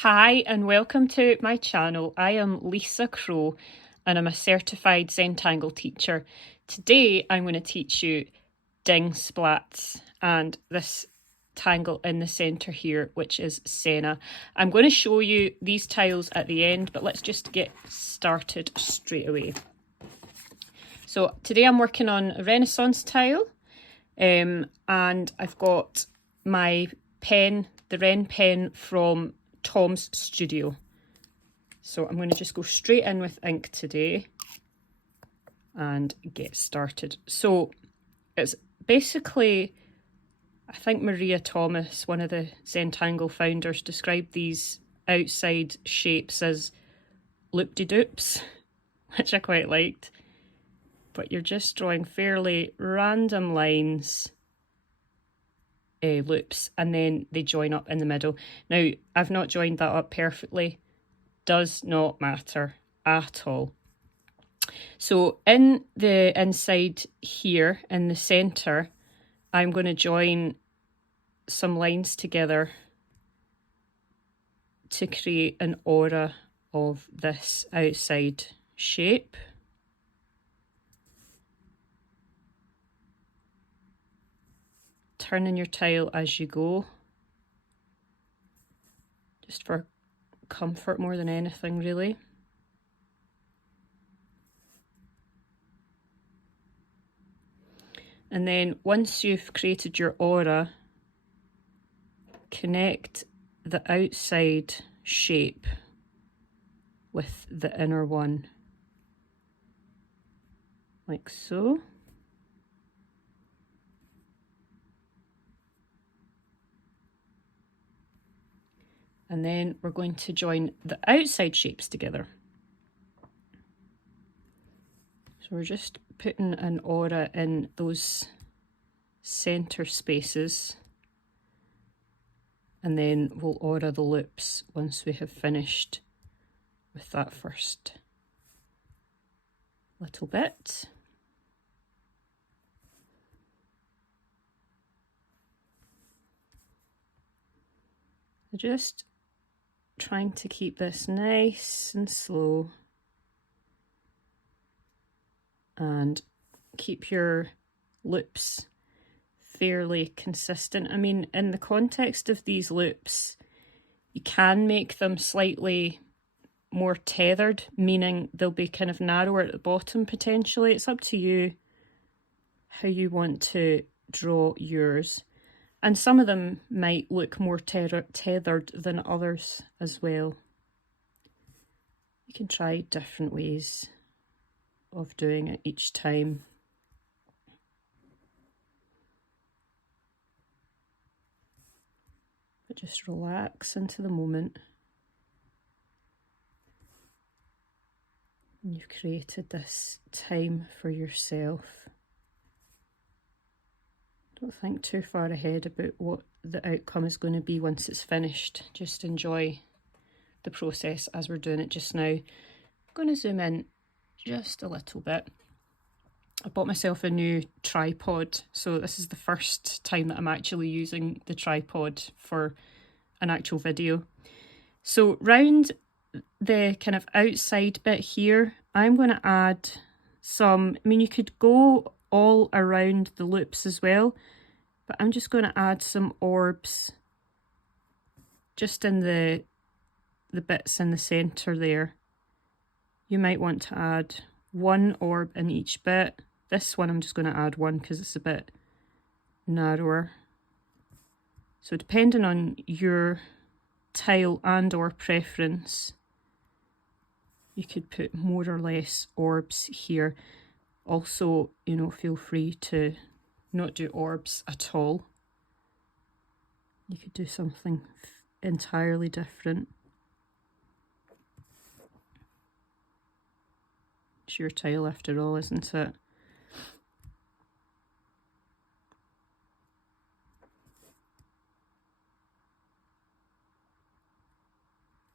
Hi and welcome to my channel. I am Lisa Crow and I'm a certified Zentangle teacher. Today I'm going to teach you Dingsplatz and this tangle in the centre here, which is Scena. I'm going to show you these tiles at the end, but let's just get started straight away. So today I'm working on a Renaissance tile and I've got my pen, the Ren pen from Tom's studio. So I'm going to just go straight in with ink today and get started. So it's basically, I think Maria Thomas, one of the Zentangle founders, described these outside shapes as loop-de-doops, which I quite liked. But you're just drawing fairly random lines, loops, and then they join up in the middle. Now, I've not joined that up perfectly. Does not matter at all. So in the inside here, in the centre, I'm going to join some lines together to create an aura of this outside shape. Turning your tile as you go, just for comfort more than anything really. And then once you've created your aura, connect the outside shape with the inner one, like so. And then we're going to join the outside shapes together. So we're just putting an aura in those centre spaces, and then we'll aura the loops once we have finished with that first little bit. So just trying to keep this nice and slow and keep your loops fairly consistent. I mean, in the context of these loops, you can make them slightly more tethered, meaning they'll be kind of narrower at the bottom potentially. It's up to you how you want to draw yours. And some of them might look more tethered than others as well. You can try different ways of doing it each time. But just relax into the moment. And you've created this time for yourself. Don't think too far ahead about what the outcome is going to be once it's finished. Just enjoy the process as we're doing it just now. I'm going to zoom in just a little bit. I bought myself a new tripod, so this is the first time that I'm actually using the tripod for an actual video. So round the kind of outside bit here, I'm going to add some, I mean, you could go all around the loops as well, but I'm just going to add some orbs just in the bits in the centre there. You might want to add one orb in each bit. This one I'm just going to add one because it's a bit narrower. So depending on your tile and or preference, you could put more or less orbs here. Also, you know, feel free to not do orbs at all. You could do something entirely different. It's your tile after all, isn't it?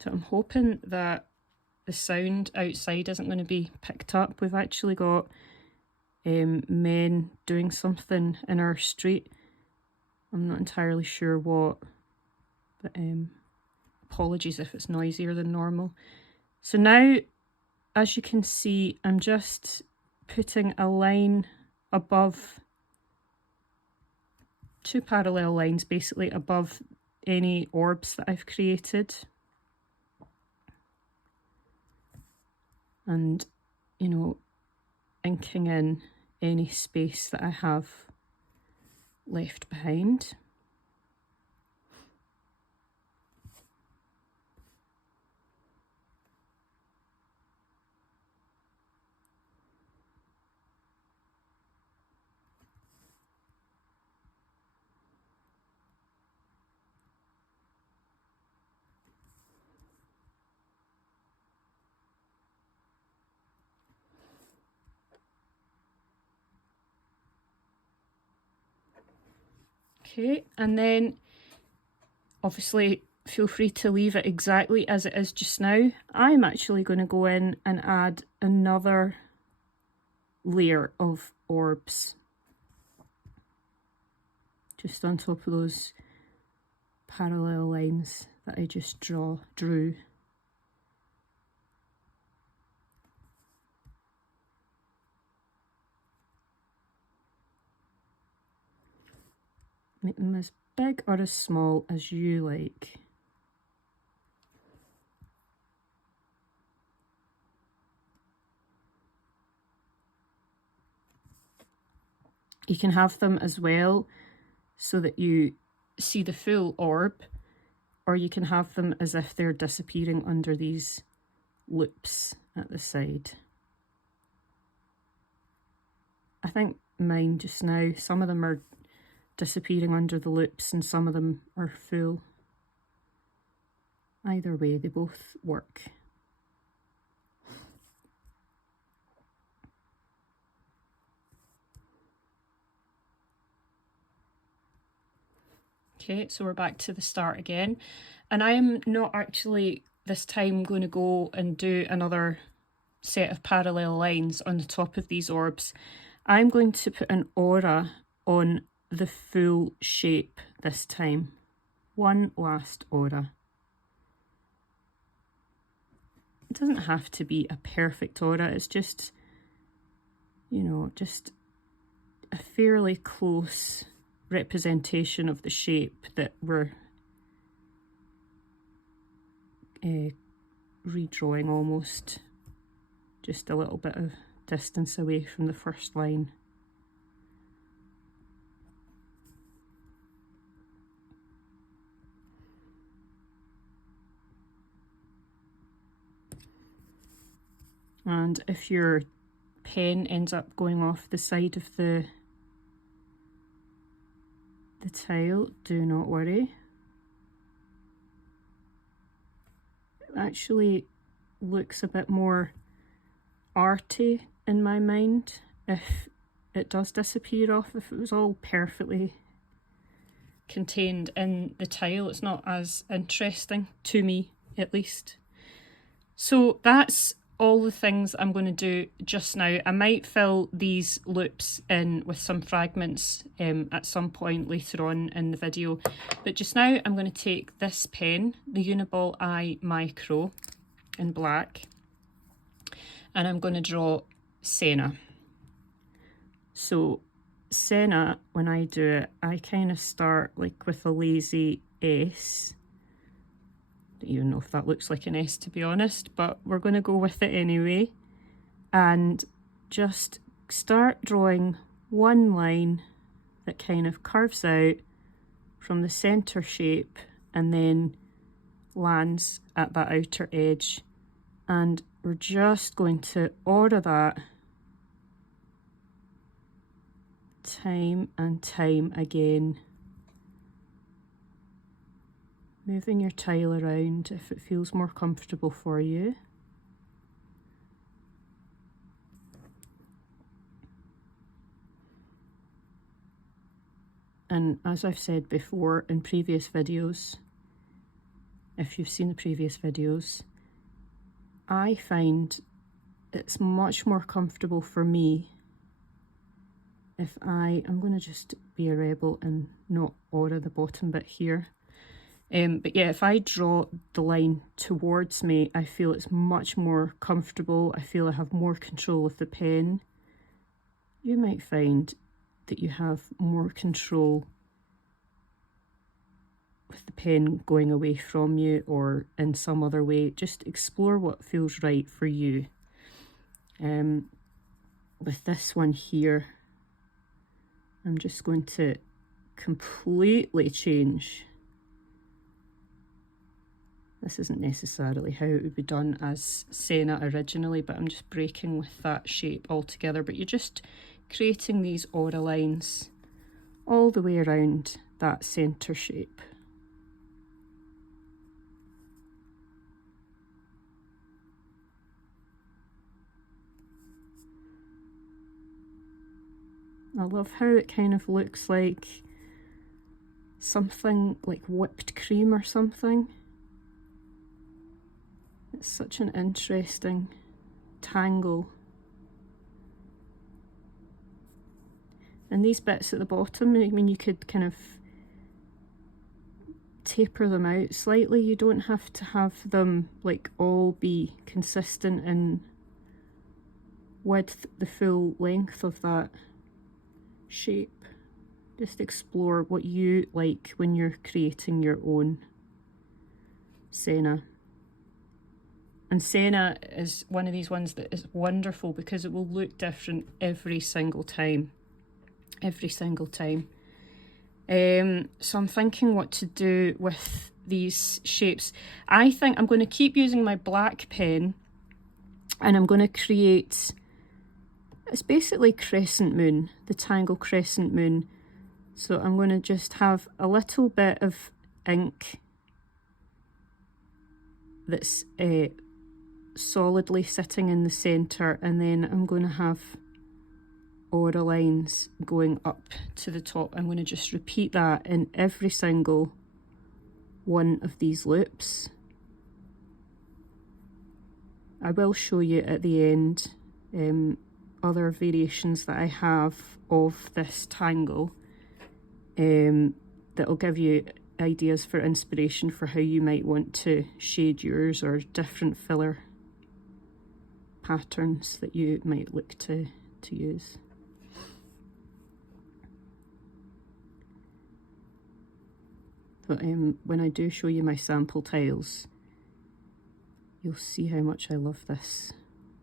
So I'm hoping that the sound outside isn't going to be picked up. We've actually got men doing something in our street. I'm not entirely sure what, but Apologies if it's noisier than normal. So now, as you can see, I'm just putting a line above, 2 parallel lines basically above any orbs that I've created. And, you know, inking in any space that I have left behind. Okay, and then obviously feel free to leave it exactly as it is just now. I'm actually going to go in and add another layer of orbs just on top of those parallel lines that I just drew. Make them as big or as small as you like. You can have them as well so that you see the full orb, or you can have them as if they're disappearing under these loops at the side. I think mine just now, some of them are disappearing under the loops and some of them are full. Either way, they both work. Okay, so we're back to the start again, and I am not actually this time going to go and do another set of parallel lines on the top of these orbs. I'm going to put an aura on the full shape this time. One last aura. It doesn't have to be a perfect aura, it's just, you know, just a fairly close representation of the shape that we're redrawing, almost just a little bit of distance away from the first line. And if your pen ends up going off the side of the tile, do not worry. It actually looks a bit more arty in my mind if it does disappear off. If it was all perfectly contained in the tile, it's not as interesting to me, at least. So that's all the things I'm going to do just now. I might fill these loops in with some fragments at some point later on in the video, but just now I'm going to take this pen, the Uniball Eye Micro in black, and I'm going to draw Scena. So Scena, when I do it, I kind of start like with a lazy S. Don't even know if that looks like an S, to be honest, but we're going to go with it anyway, and just start drawing one line that kind of curves out from the center shape and then lands at that outer edge, and we're just going to order that time and time again, moving your tile around if it feels more comfortable for you. And as I've said before in previous videos, if you've seen the previous videos, I find it's much more comfortable for me if I'm going to just be a rebel and not aura the bottom bit here. But yeah, if I draw the line towards me, I feel it's much more comfortable. I feel I have more control of the pen. You might find that you have more control with the pen going away from you or in some other way. Just explore what feels right for you. With this one here, I'm just going to completely change. This isn't necessarily how it would be done as Scena originally, but I'm just breaking with that shape altogether. But you're just creating these aura lines all the way around that centre shape. I love how it kind of looks like something like whipped cream or something. It's such an interesting tangle. And these bits at the bottom, I mean, you could kind of taper them out slightly. You don't have to have them like all be consistent in width, the full length of that shape. Just explore what you like when you're creating your own Scena. And Scena is one of these ones that is wonderful because it will look different every single time. Every single time. So I'm thinking what to do with these shapes. I think I'm going to keep using my black pen and I'm going to create, it's basically crescent moon, the Tangle crescent moon. So I'm going to just have a little bit of ink that's solidly sitting in the centre, and then I'm going to have aura lines going up to the top. I'm going to just repeat that in every single one of these loops. I will show you at the end other variations that I have of this tangle that'll give you ideas for inspiration for how you might want to shade yours, or different filler patterns that you might look to use. But when I do show you my sample tiles, you'll see how much I love this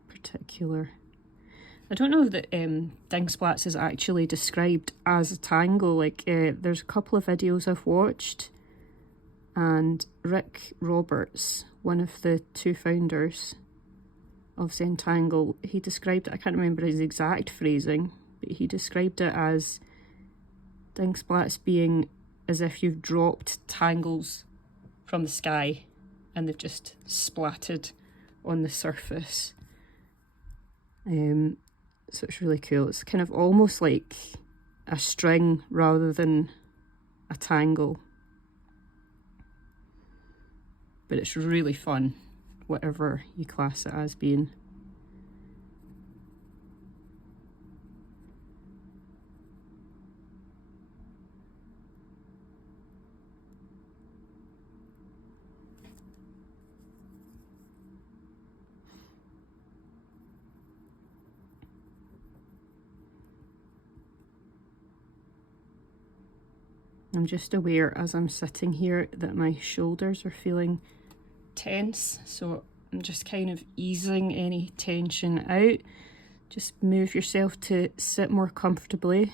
particular. I don't know if that Dingsplatz is actually described as a tangle. Like there's a couple of videos I've watched, and Rick Roberts, one of the two founders of Zentangle, he described it, I can't remember his exact phrasing, but he described it as Dingsplatz being as if you've dropped tangles from the sky and they've just splattered on the surface. So it's really cool. It's kind of almost like a string rather than a tangle. But it's really fun, whatever you class it as being. I'm just aware as I'm sitting here that my shoulders are feeling tense, so I'm just kind of easing any tension out. Just move yourself to sit more comfortably.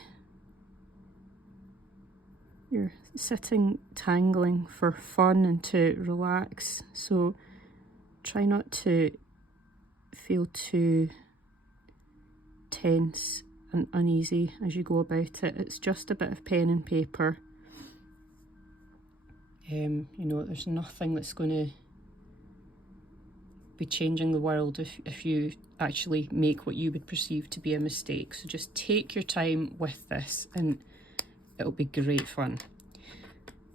You're sitting tangling for fun and to relax, so try not to feel too tense and uneasy as you go about it. It's just a bit of pen and paper. You know, there's nothing that's going to be changing the world if you actually make what you would perceive to be a mistake. So just take your time with this and it'll be great fun.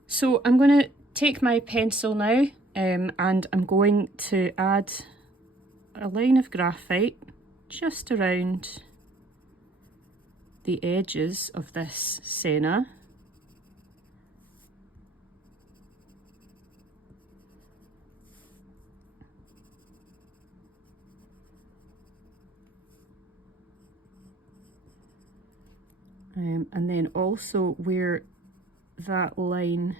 So I'm going to take my pencil now and I'm going to add a line of graphite just around the edges of this Scena. and then also where that line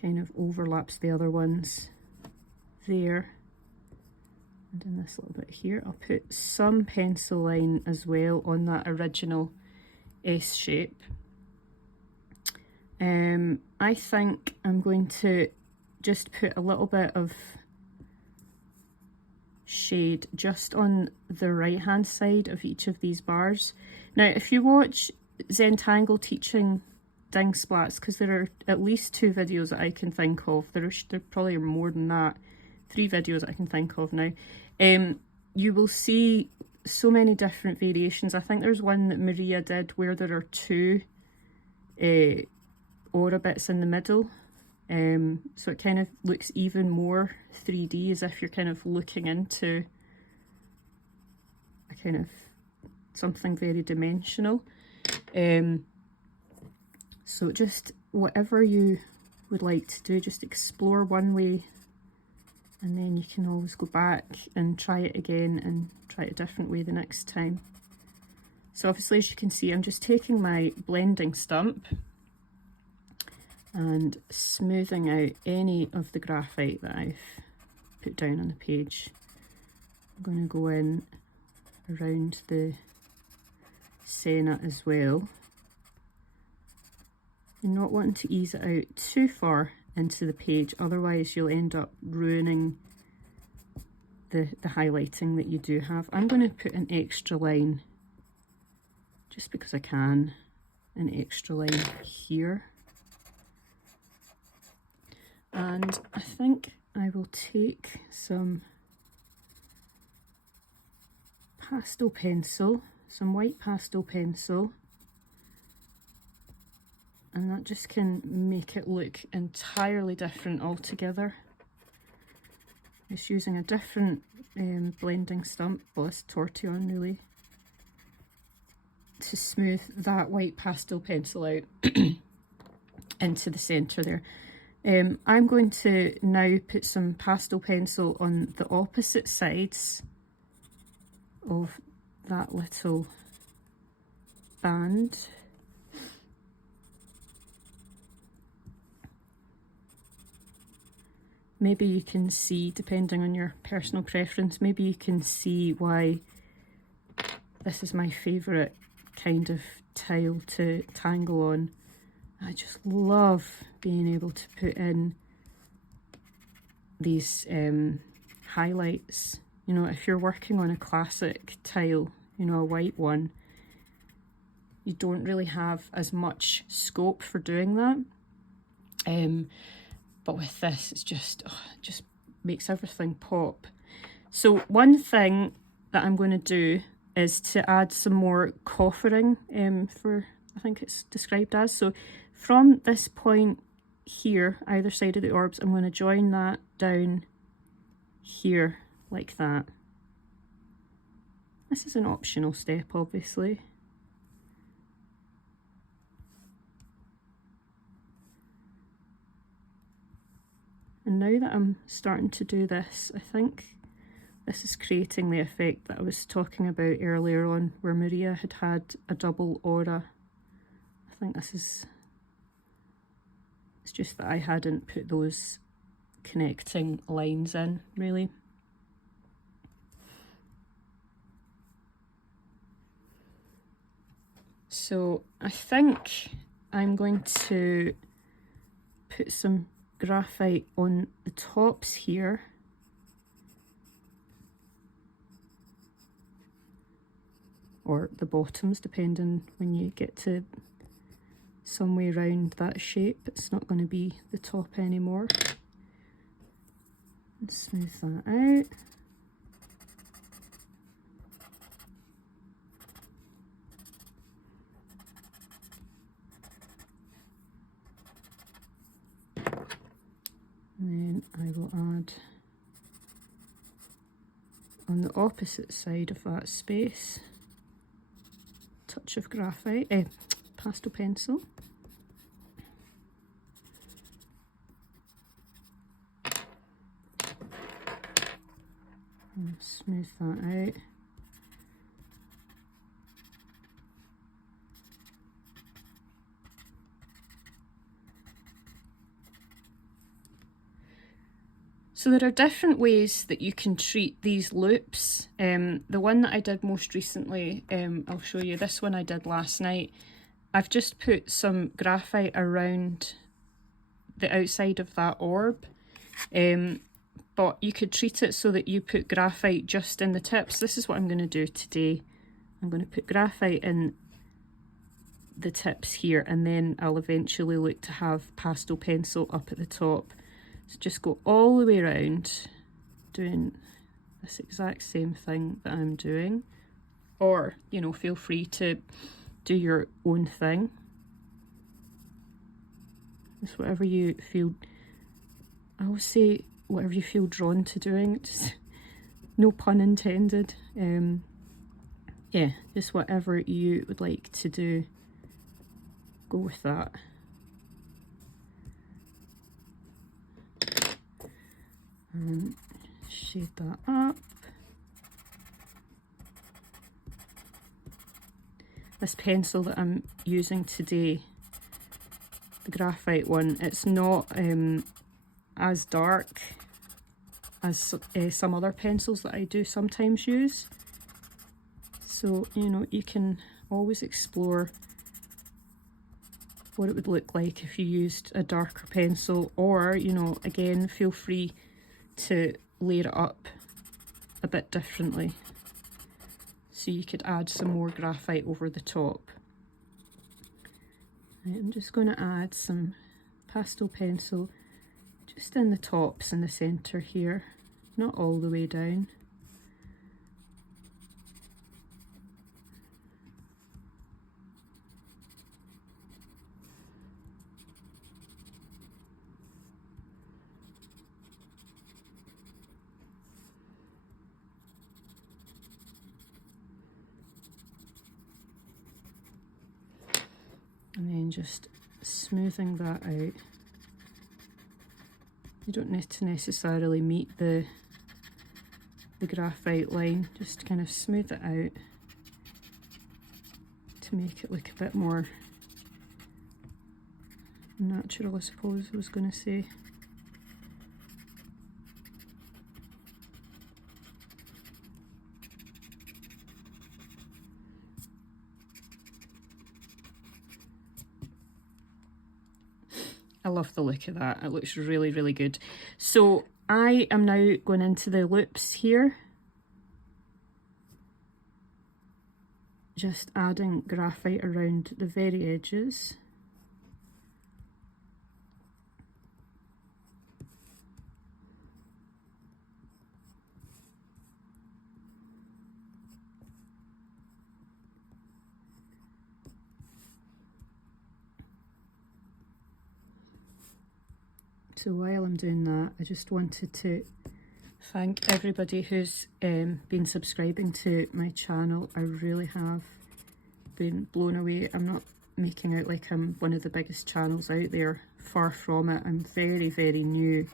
kind of overlaps the other ones there, and in this little bit here, I'll put some pencil line as well on that original S shape. I think I'm going to just put a little bit of shade just on the right hand side of each of these bars. Now if you watch Zentangle teaching Dingsplatz, because there are at least 2 videos that I can think of, there probably are more than that, 3 videos that I can think of now, you will see so many different variations. I think there's one that Maria did where there are 2 aura bits in the middle, so it kind of looks even more 3D, as if you're kind of looking into a kind of something very dimensional. So just whatever you would like to do, just explore one way, and then you can always go back and try it again and try it a different way the next time. So obviously, as you can see, I'm just taking my blending stump and smoothing out any of the graphite that I've put down on the page. I'm going to go in around the Scena as well. You're not wanting to ease it out too far into the page, otherwise you'll end up ruining the highlighting that you do have. I'm going to put an extra line, just because I can, an extra line here. And I think I will take some pastel pencil, some white pastel pencil, and that just can make it look entirely different altogether. Just using a different blending stump, well, it's tortillon really, to smooth that white pastel pencil out into the centre there. I'm going to now put some pastel pencil on the opposite sides of that little band. Maybe you can see, depending on your personal preference, maybe you can see why this is my favourite kind of tile to tangle on. I just love being able to put in these highlights. You know, if you're working on a classic tile, you know, a white one, you don't really have as much scope for doing that. But with this, it's just, it just makes everything pop. So one thing that I'm going to do is to add some more coffering for, I think it's described as. So from this point here, either side of the orbs, I'm going to join that down here like that. This is an optional step, obviously. And now that I'm starting to do this, I think this is creating the effect that I was talking about earlier on, where Maria had had a double aura. I think this is, it's just that I hadn't put those connecting lines in, really. So I think I'm going to put some graphite on the tops here, or the bottoms, depending when you get to some way around that shape. It's not going to be the top anymore. And smooth that out. And then I will add on the opposite side of that space, touch of graphite, pastel pencil. And smooth that out. So there are different ways that you can treat these loops. The one that I did most recently, I'll show you, this one I did last night. I've just put some graphite around the outside of that orb, but you could treat it so that you put graphite just in the tips. This is what I'm going to do today. I'm going to put graphite in the tips here, and then I'll eventually look to have pastel pencil up at the top. So just go all the way around doing this exact same thing that I'm doing, or, you know, feel free to do your own thing. It's whatever you feel, I always say whatever you feel drawn to doing, just no pun intended. Yeah, just whatever you would like to do, go with that. And shade that up. This pencil that I'm using today, the graphite one, it's not as dark as some other pencils that I do sometimes use. So, you know, you can always explore what it would look like if you used a darker pencil, or, you know, again, feel free to layer it up a bit differently. So you could add some more graphite over the top. Right, I'm just going to add some pastel pencil just in the tops in the centre here, not all the way down. And then just smoothing that out. You don't need to necessarily meet the graphite line, just kind of smooth it out to make it look a bit more natural, I suppose I was going to say. I love the look of that. It looks really, really good. So I am now going into the loops here. Just adding graphite around the very edges. So while I'm doing that, I just wanted to thank everybody who's been subscribing to my channel. I really have been blown away. I'm not making out like I'm one of the biggest channels out there, far from it. I'm very, very new.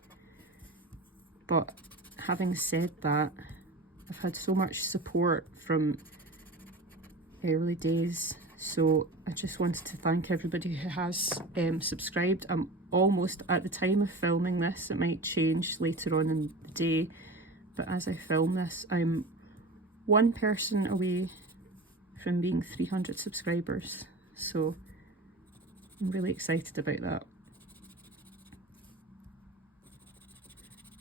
But having said that, I've had so much support from early days. So I just wanted to thank everybody who has subscribed. I'm almost, at the time of filming this, it might change later on in the day, but as I film this, I'm one person away from being 300 subscribers. So I'm really excited about that.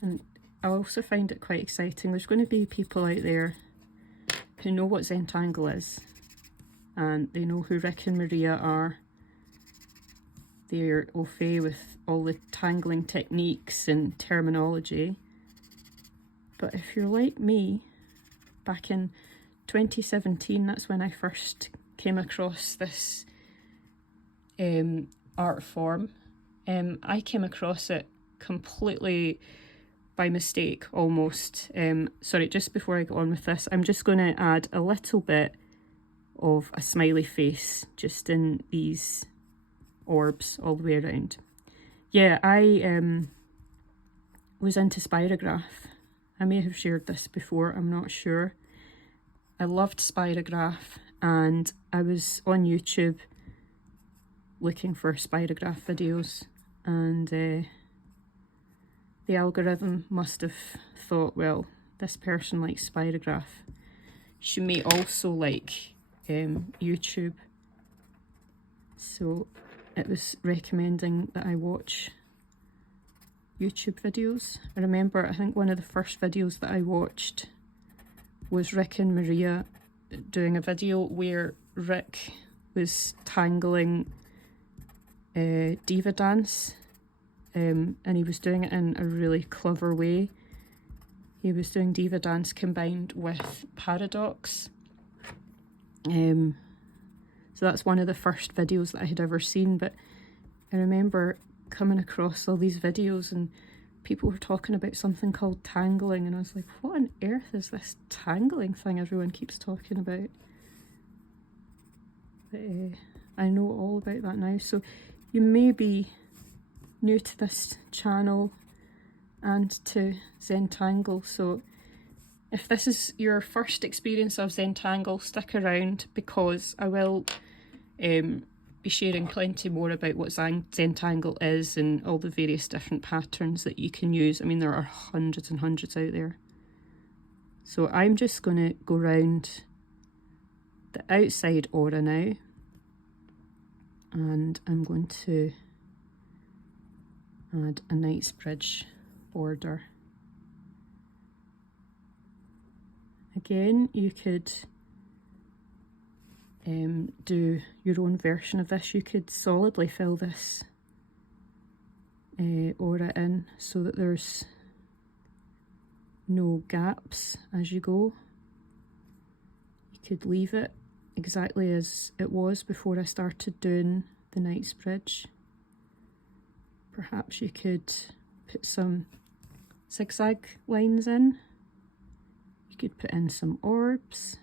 And I also find it quite exciting. There's going to be people out there who know what Zentangle is, and they know who Rick and Maria are. They're au fait with all the tangling techniques and terminology. But if you're like me, back in 2017, that's when I first came across this art form. I came across it completely by mistake, almost. Sorry, just before I go on with this, I'm just going to add a little bit of a smiley face just in these orbs all the way around. Yeah, I was into spirograph. I may have shared this before, I'm not sure. I loved spirograph, and I was on YouTube looking for spirograph videos, and the algorithm must have thought, well, this person likes spirograph. She may also like YouTube. So it was recommending that I watch YouTube videos. I remember, I think one of the first videos that I watched was Rick and Maria doing a video where Rick was tangling diva dance, and he was doing it in a really clever way. He was doing diva dance combined with paradox. So that's one of the first videos that I had ever seen, but I remember coming across all these videos and people were talking about something called tangling, and I was like, what on earth is this tangling thing everyone keeps talking about? But I know all about that now. So you may be new to this channel and to Zentangle, so if this is your first experience of Zentangle, stick around because I will be sharing plenty more about what Zentangle is and all the various different patterns that you can use. I mean, there are hundreds and hundreds out there. So I'm just going to go round the outside aura now, and I'm going to add a Knightsbridge border. Again, you could do your own version of this. You could solidly fill this aura in so that there's no gaps as you go. You could leave it exactly as it was before I started doing the Knightsbridge. Perhaps you could put some zigzag lines in. You could put in some orbs.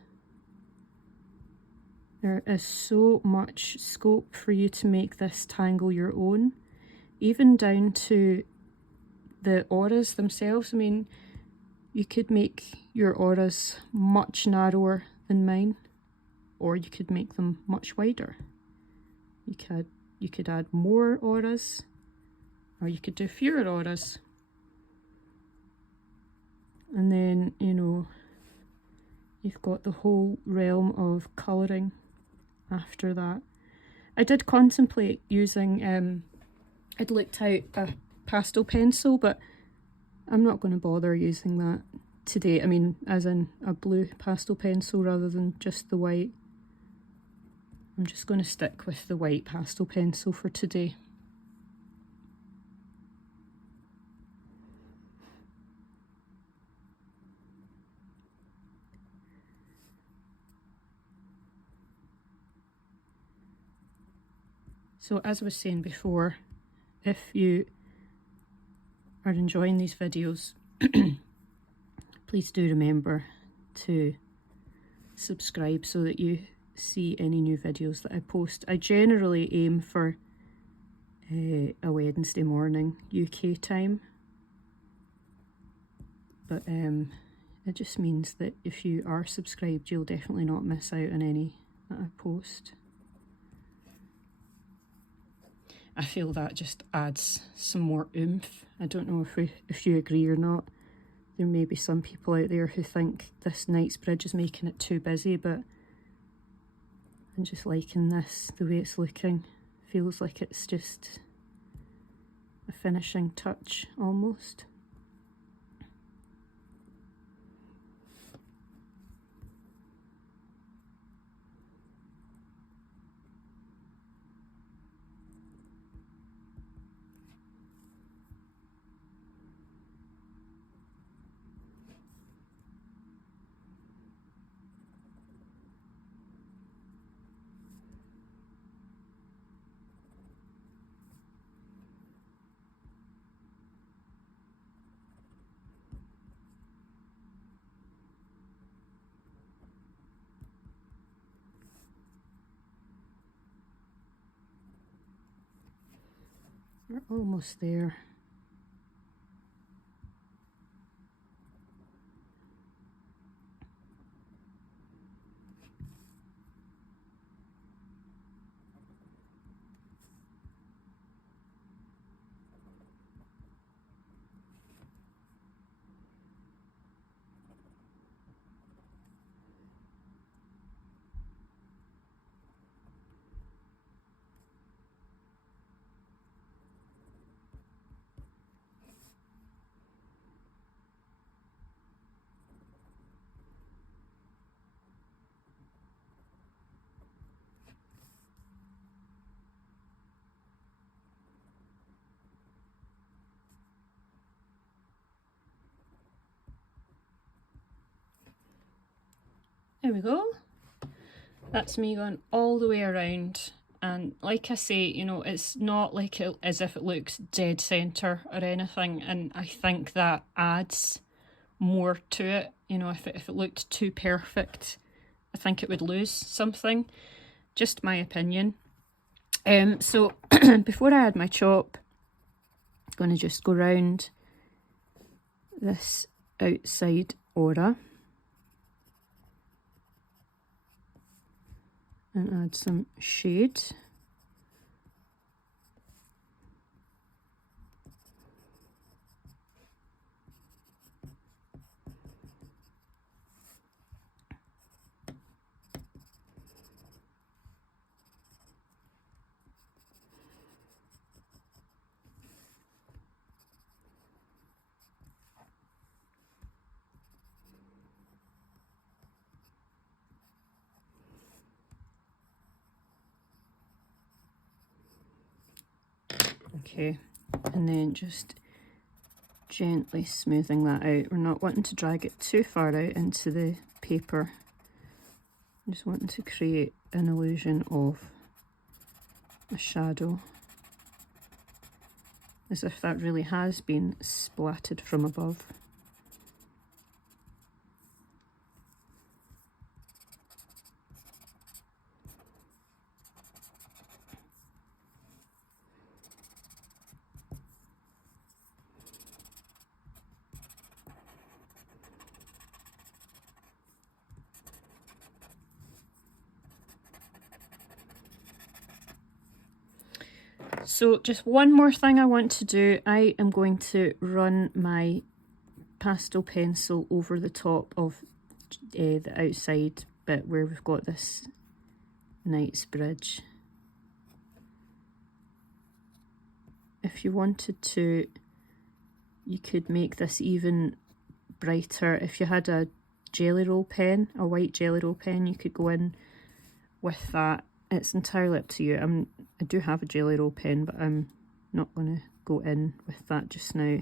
There is so much scope for you to make this tangle your own, even down to the auras themselves. I mean, you could make your auras much narrower than mine, or you could make them much wider. You could add more auras, or you could do fewer auras. And then, you know, you've got the whole realm of colouring after that. I did contemplate using, I'd looked out a pastel pencil, but I'm not going to bother using that today. I mean, as in a blue pastel pencil rather than just the white. I'm just going to stick with the white pastel pencil for today. So as I was saying before, if you are enjoying these videos, please do remember to subscribe so that you see any new videos that I post. I generally aim for a Wednesday morning UK time, but it just means that if you are subscribed, you'll definitely not miss out on any that I post. I feel that just adds some more oomph. I don't know if you agree or not. There may be some people out there who think this Knightsbridge is making it too busy, but I'm just liking this, the way it's looking. Feels like it's just a finishing touch almost. We're almost there. There we go. That's me going all the way around, and like I say, you know, it's not like as if it looks dead centre or anything, and I think that adds more to it. You know, if it looked too perfect, I think it would lose something. Just my opinion. So before I add my chop, I'm going to just go round this outside aura and add some shade. Okay, and then just gently smoothing that out. We're not wanting to drag it too far out into the paper. I'm just wanting to create an illusion of a shadow, as if that really has been splattered from above. So just one more thing I want to do. I am going to run my pastel pencil over the top of the outside bit where we've got this knight's bridge. If you wanted to, you could make this even brighter. If you had a jelly roll pen, a white jelly roll pen, you could go in with that. It's entirely up to you. I do have a jelly roll pen, but I'm not going to go in with that just now.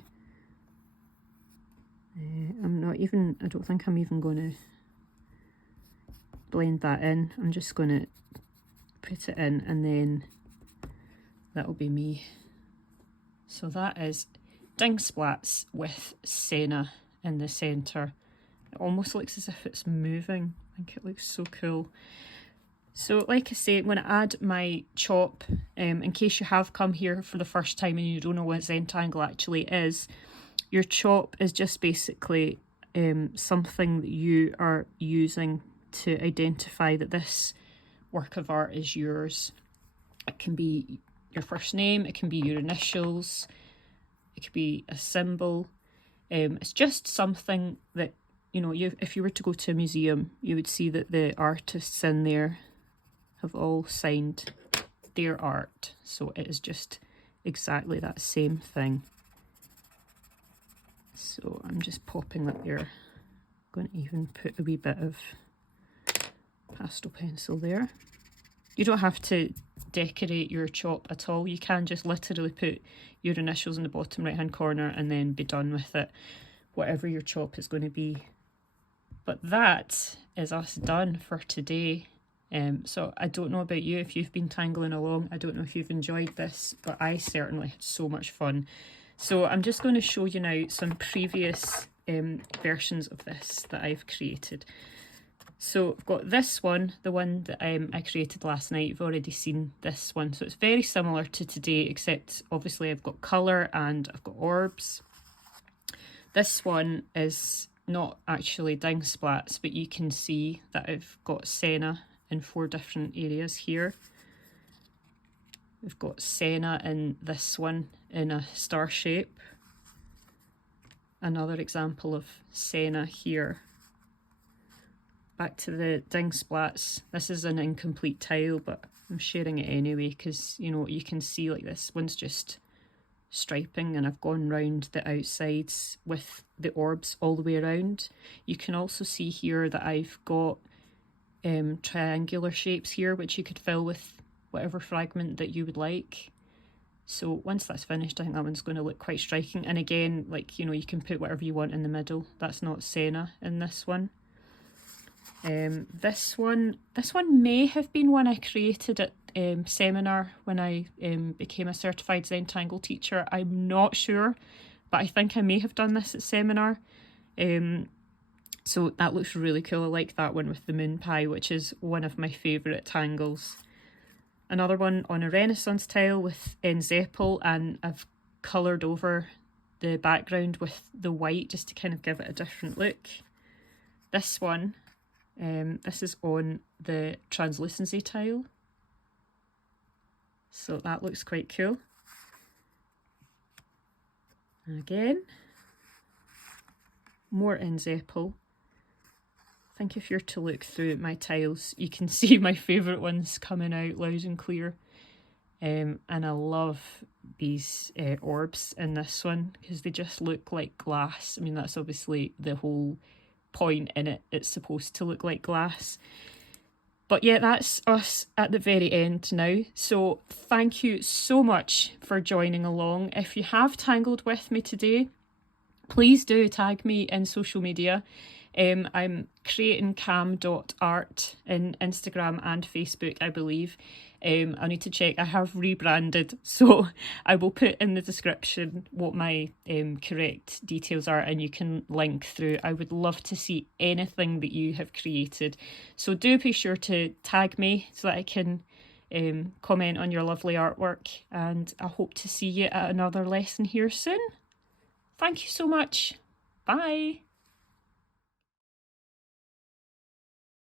I don't think I'm even going to blend that in. I'm just going to put it in, and then that'll be me. So that is Dingsplatz with Scena in the centre. It almost looks as if it's moving. I think it looks so cool. So like I say, I'm going to add my chop. In case you have come here for the first time and you don't know what Zentangle actually is, your chop is just basically something that you are using to identify that this work of art is yours. It can be your first name, it can be your initials, it could be a symbol. It's just something that, you know, if you were to go to a museum, you would see that the artists in there have all signed their art. So it is just exactly that same thing. So I'm just popping that there. I'm going to even put a wee bit of pastel pencil there. You don't have to decorate your chop at all. You can just literally put your initials in the bottom right hand corner and then be done with it, whatever your chop is going to be. But that is us done for today. So I don't know about you, if you've been tangling along. I don't know if you've enjoyed this, but I certainly had so much fun. So I'm just going to show you now some previous versions of this that I've created. So I've got this one, the one that I created last night. You've already seen this one. So it's very similar to today, except obviously I've got colour and I've got orbs. This one is not actually Dingsplatz, but you can see that I've got Scena in 4 different areas here. We've got Scena in this one in a star shape. Another example of Scena here. Back to the Dingsplatz. This is an incomplete tile, but I'm sharing it anyway because, you know, you can see like this one's just striping, and I've gone round the outsides with the orbs all the way around. You can also see here that I've got triangular shapes here, which you could fill with whatever fragment that you would like. So once that's finished, I think that one's going to look quite striking. And again, like, you know, you can put whatever you want in the middle. That's not Scena in this one. This one may have been one I created at seminar when I became a certified Zentangle teacher. I'm not sure, but I think I may have done this at seminar. So that looks really cool. I like that one with the moon pie, which is one of my favourite tangles. Another one on a Renaissance tile with Zeppel, and I've coloured over the background with the white just to kind of give it a different look. This one, this is on the translucency tile, so that looks quite cool. Again, more in Zeppel. I think if you're to look through my tiles, you can see my favourite ones coming out loud and clear. And I love these orbs in this one because they just look like glass. I mean, that's obviously the whole point in it. It's supposed to look like glass. But yeah, that's us at the very end now. So thank you so much for joining along. If you have tangled with me today, please do tag me in social media. I'm creatingcam.art in Instagram and Facebook, I believe. I need to check. I have rebranded, so I will put in the description what my correct details are, and you can link through. I would love to see anything that you have created. So do be sure to tag me so that I can comment on your lovely artwork, and I hope to see you at another lesson here soon. Thank you so much. Bye.